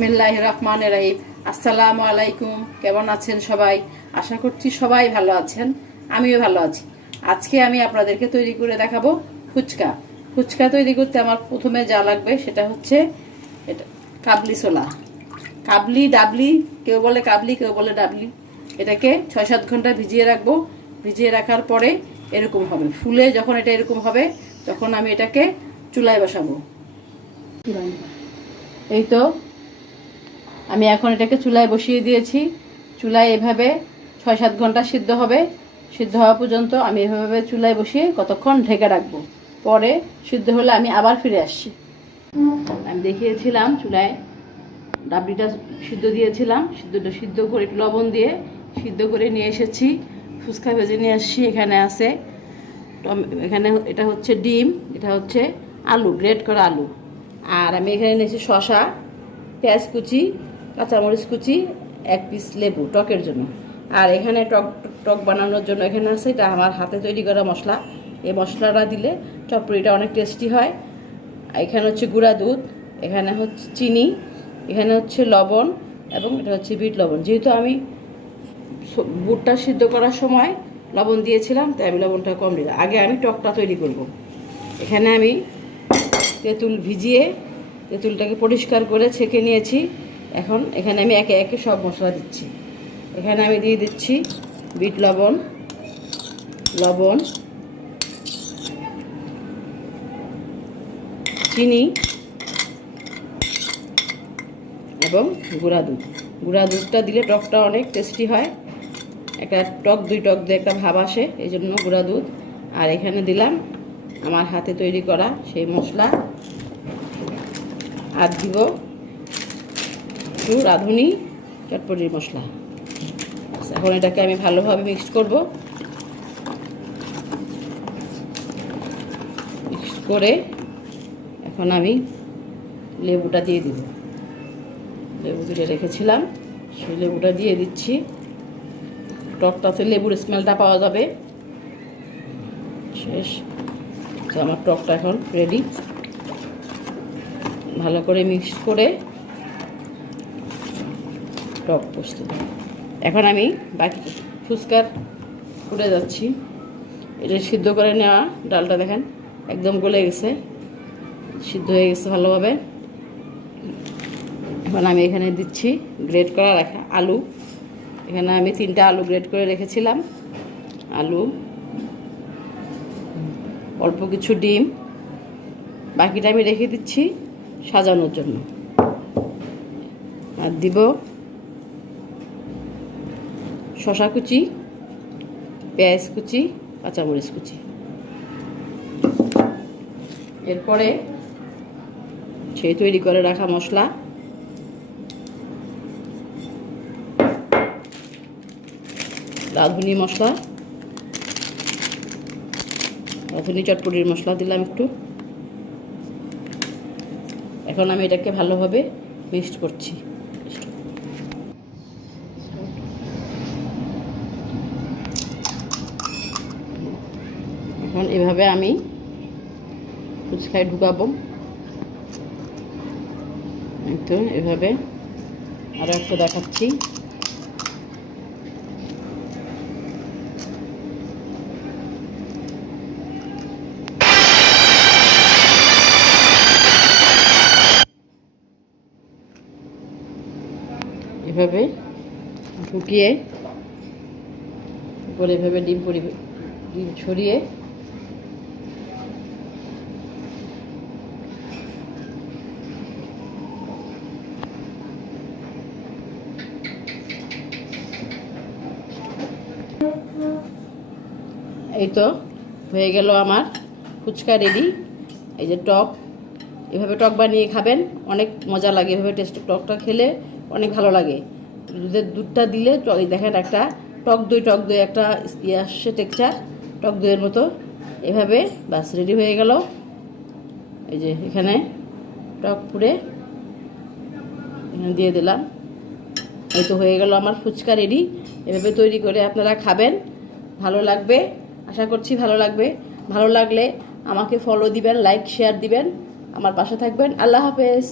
বিসমিল্লাহির রহমানির রহিম। আসসালামু আলাইকুম। কেমন আছেন সবাই? আশা করছি সবাই ভালো আছেন, আমিও ভালো আছি। আজকে আমি আপনাদেরকে তৈরি করে দেখাবো ফুচকা। ফুচকা তৈরি করতে আমার প্রথমে যা লাগবে সেটা হচ্ছে এটা কাবলি ছোলা। কাবলি ডাবলি, কেউ বলে কাবলি, কেউ বলে ডাবলি। এটাকে 6-7 ঘন্টা ভিজিয়ে রাখবো। ভিজিয়ে রাখার পরে এরকম হবে, ফুলে যখন এটা এরকম হবে তখন আমি এটাকে চুলায় বসাবো। এই তো আমি এখন এটাকে চুলায় বসিয়ে দিয়েছি। চুলায় এভাবে 6-7 ঘন্টা সিদ্ধ হবে। সিদ্ধ হওয়া পর্যন্ত আমি এভাবে চুলায় বসিয়ে কতক্ষণ ঢেকে রাখবো। পরে সিদ্ধ হলে আমি আবার ফিরে আসছি। আমি দেখিয়েছিলাম চুলায় ডাবলিটা সিদ্ধ দিয়েছিলাম, সিদ্ধ করে একটু লবণ দিয়ে সিদ্ধ করে নিয়ে এসেছি। ফুচকা ভেজে নিয়ে আসছি। এখানে আছে এখানে এটা হচ্ছে ডিম, এটা হচ্ছে আলু, গ্রেট করা আলু। আর আমি এখানে নিয়েছি শসা, পেঁয়াজ কুচি, কাঁচামরিচ কুচি, 1 পিস লেবু টকের জন্য। আর এখানে টক বানানোর জন্য এখানে আছে এটা আমার হাতে তৈরি করা মশলা। এই মশলাটা দিলে চটপটিটা অনেক টেস্টি হয়। এখানে হচ্ছে গুঁড়া দুধ, এখানে হচ্ছে চিনি, এখানে হচ্ছে লবণ এবং এটা হচ্ছে বিট লবণ। যেহেতু আমি বুটটা সিদ্ধ করার সময় লবণ দিয়েছিলাম তাই আমি লবণটা কম দিলাম। আগে আমি টকটা তৈরি করব। এখানে আমি তেঁতুল ভিজিয়ে তেঁতুলটাকে পরিষ্কার করে ছেঁকে নিয়েছি। এখন এখানে আমি একে একে সব মশলা দিচ্ছি। এখানে আমি দিয়ে দিচ্ছি বিট লবণ, চিনি এবং গুঁড়া দুধ। গুঁড়া দুধটা দিলে টকটা অনেক টেস্টি হয়। একটা টক দুই একটা ভাব আসে, এই জন্য গুঁড়া দুধ। আর এখানে দিলাম আমার হাতে তৈরি করা সেই মশলা। আর দিব একটু রাঁধুনি চটপটির মশলা। এখন এটাকে আমি ভালোভাবে মিক্স করব। মিক্স করে এখন আমি লেবুটা দিয়ে দিব। লেবু কেটে রেখেছিলাম সেই লেবুটা দিয়ে দিচ্ছি। টকটাতে লেবুর স্মেলটা পাওয়া যাবে। শেষ। তো আমার টকটা এখন রেডি। ভালো করে মিক্স করে টক প্রস্তুত। এখন আমি বাকি ফুচকার উঠে যাচ্ছি। এটা সিদ্ধ করে নেওয়া ডালটা দেখেন একদম গলে গেছে, সিদ্ধ হয়ে গেছে ভালোভাবে। এখন আমি এখানে দিচ্ছি গ্রেট করা রাখা আলু। এখানে আমি 3টা আলু গ্রেট করে রেখেছিলাম। আলু, অল্প কিছু ডিম, বাকিটা আমি রেখে দিচ্ছি সাজানোর জন্য। আর দিব শসা কুচি, পেঁয়াজ কুচি, কাঁচামরিচ কুচি। এরপরে সেই তৈরি করে রাখা মশলা, রাঁধুনি মশলা, রাঁধুনি চটপটির মশলা দিলাম একটু। এখন আমি এটাকে ভালোভাবে মিক্সড করছি। এখন এভাবে আমি ফুচকায় ঢুকাবো। তো এভাবে আরও একটু দেখাচ্ছি। এভাবে ঢুকিয়ে উপরে এভাবে ডিম ছড়িয়ে এই তো হয়ে গেল আমার ফুচকা রেডি। এই যে টক, এভাবে টক বানিয়ে খাবেন, অনেক মজা লাগে। এভাবে টকটা খেলে অনেক ভালো লাগে। দুধটা দিলে দেখেন একটা টক দই একটা আসছে টেক্সচার, টক দইয়ের মতো। এভাবে বাস রেডি হয়ে গেল। এই যে এখানে টক পুড়ে এখানে দিয়ে দিলাম। এই তো হয়ে গেল আমার ফুচকা রেডি। এভাবে তৈরি করে আপনারা খাবেন, ভালো লাগবে। আশা করছি ভালো লাগবে। ভালো লাগলে আমাকে ফলো দিবেন, লাইক শেয়ার দিবেন, আমার পাশে থাকবেন। আল্লাহ হাফেজ।